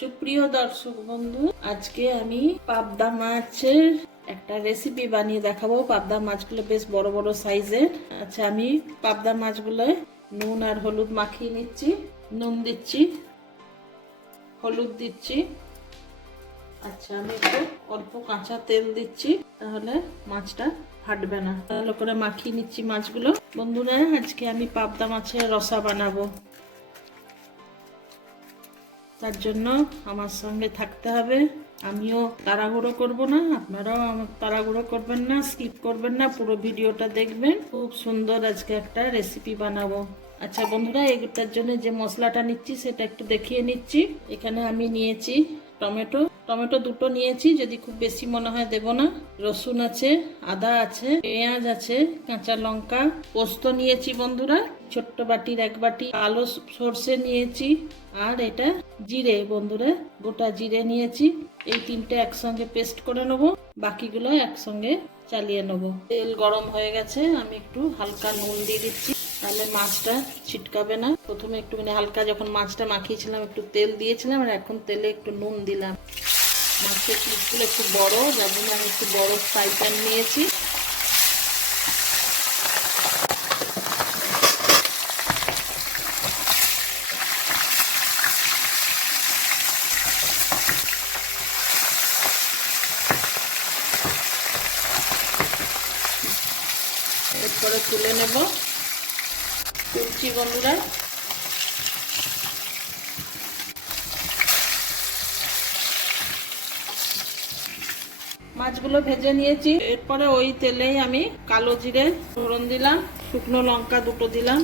সুপ্রিয় দর্শক বন্ধু, আজকে আমি পাবদা মাছের একটা রেসিপি বানিয়ে দেখাবো। পাবদা মাছগুলো বেশ বড় বড় সাইজের। আচ্ছা, আমি পাবদা মাছগুলো নুন আর হলুদ মাখিয়ে নিচ্ছি। নুন দিচ্ছি, হলুদ দিচ্ছি। আচ্ছা, আমি একটু অল্প কাঁচা তেল দিচ্ছি, তাহলে মাছটা ফাটবে না। ভালো করে মাখিয়ে নিচ্ছি মাছগুলো। বন্ধুরা, আজকে আমি পাবদা মাছের রসা বানাবো। তার জন্য আমার সঙ্গে থাকতে হবে। আমিও তাড়াহুড়ো করব না, আপনারাও আমার তাড়াহুড়ো করবেন না, স্কিপ করবেন না, পুরো ভিডিওটা দেখবেন। খুব সুন্দর আজকে একটা রেসিপি বানাবো। আচ্ছা বন্ধুরা, এটার জন্য যে মশলাটা নিচ্ছি সেটা একটু দেখিয়ে নিচ্ছি। এখানে আমি নিয়েছি টমেটো দুটো নিয়েছি, যদি খুব বেশি মনে হয় দেব না। রসুন আছে, আদা আছে, পেঁয়াজ আছে, কাঁচা লঙ্কা, পোস্ত নিয়েছি বন্ধুরা, ছোট্ট বাটির 1 বাটি কালো সর্ষে নিয়েছি, আর এটা জিরে বন্ধুরা, গোটা জিরে নিয়েছি। এই তিনটে একসঙ্গে পেস্ট করে নেব, বাকিগুলো একসঙ্গে চালিয়ে নেব। তেল গরম হয়ে গেছে, আমি একটু হালকা নুন দিয়ে দিচ্ছি, তাহলে মাছটা ছিটকাবে না। প্রথমে একটু হালকা যখন মাছটা মাখিয়েছিলাম একটু তেল দিয়েছিলাম, আর এখন তেলে একটু নুন দিলাম। মাছের পিসগুলো একটু বড়, যার জন্য আমি একটু বড় ফ্রাই প্যান নিয়েছি। এরপরে তুলে নেব, তুলছি বন্ধুরা। মাছগুলো ভেজে নিয়েছি। এরপরে ওই তেলেই আমি কালো জিরে ফোড়ন দিলাম, শুকনো লঙ্কা দুটো দিলাম,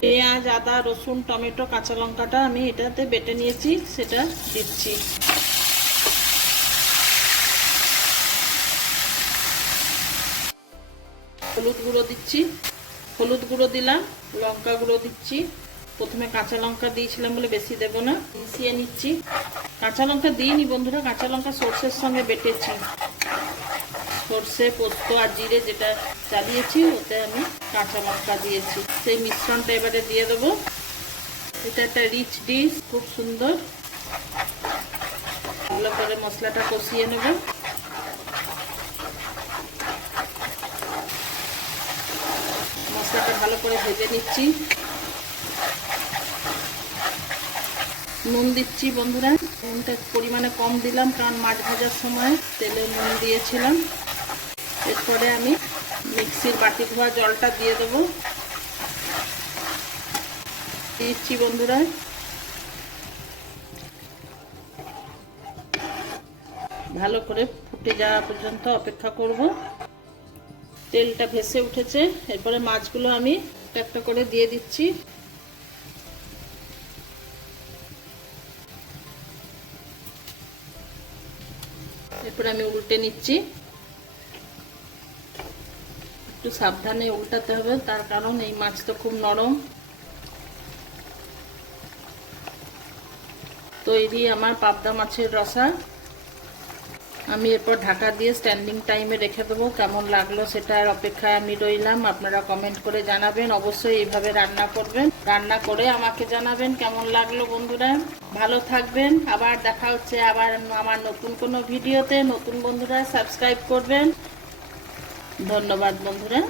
পেঁয়াজ, আদা, রসুন, টমেটো, কাঁচা লঙ্কাটা আমি এটাতে বেটে নিয়েছি সেটা দিচ্ছি। হলুদ গুঁড়ো দিচ্ছি, হলুদ গুঁড়ো দিলাম, লঙ্কা গুঁড়ো দিচ্ছি। প্রথমে কাঁচা লঙ্কা দিয়েছিলাম বলে বেশি দেব না, মিশিয়ে নিচ্ছি। কাঁচা লঙ্কা দিইনি বন্ধুরা, কাঁচা লঙ্কা সর্ষের সঙ্গে বেটেছি। সর্ষে, পোস্ত আর জিরে যেটা চালিয়েছি ওতে আমি কাঁচা লঙ্কা দিয়েছি। সেই মিশ্রণটা এবারে দিয়ে দেবো। এটা একটা রিচ ডিশ, খুব সুন্দর। ভালো করে মশলাটা কষিয়ে নেব। মশলাটা ভালো করে ভেজে নিচ্ছি। নুন দিচ্ছি বন্ধুরা, নুনটা পরিমাণে কম দিলাম কারণ মাছ ভাজার সময় তেলে নুন দিয়েছিলাম। এরপরে আমি মিক্সির বাটি ধোয়া জলটা দিয়ে দেবো, দিচ্ছি বন্ধুরা। ভালো করে ফুটে যাওয়া পর্যন্ত অপেক্ষা করব। তেলটা ভেসে উঠেছে, এরপরে মাছগুলো আমি একটা একটা করে দিয়ে দিচ্ছি। এরপরে আমি উল্টে নিচ্ছি। একটু সাবধানে উল্টাতে হবে, তার কারণ এই মাছ তো খুব নরম। তৈরি আমার পাবদা মাছের রসা। আমি এরপর ঢাকা দিয়ে স্ট্যান্ডিং টাইমে রেখে দেবো। কেমন লাগলো সেটার অপেক্ষায় আমি রইলাম। আপনারা কমেন্ট করে জানাবেন, অবশ্যই এইভাবে রান্না করবেন। রান্না করে আমাকে জানাবেন কেমন লাগলো বন্ধুরা। ভালো থাকবেন, আবার দেখা হচ্ছে আবার আমার নতুন কোনো ভিডিওতে। নতুন বন্ধুরা সাবস্ক্রাইব করবেন। ধন্যবাদ বন্ধুরা।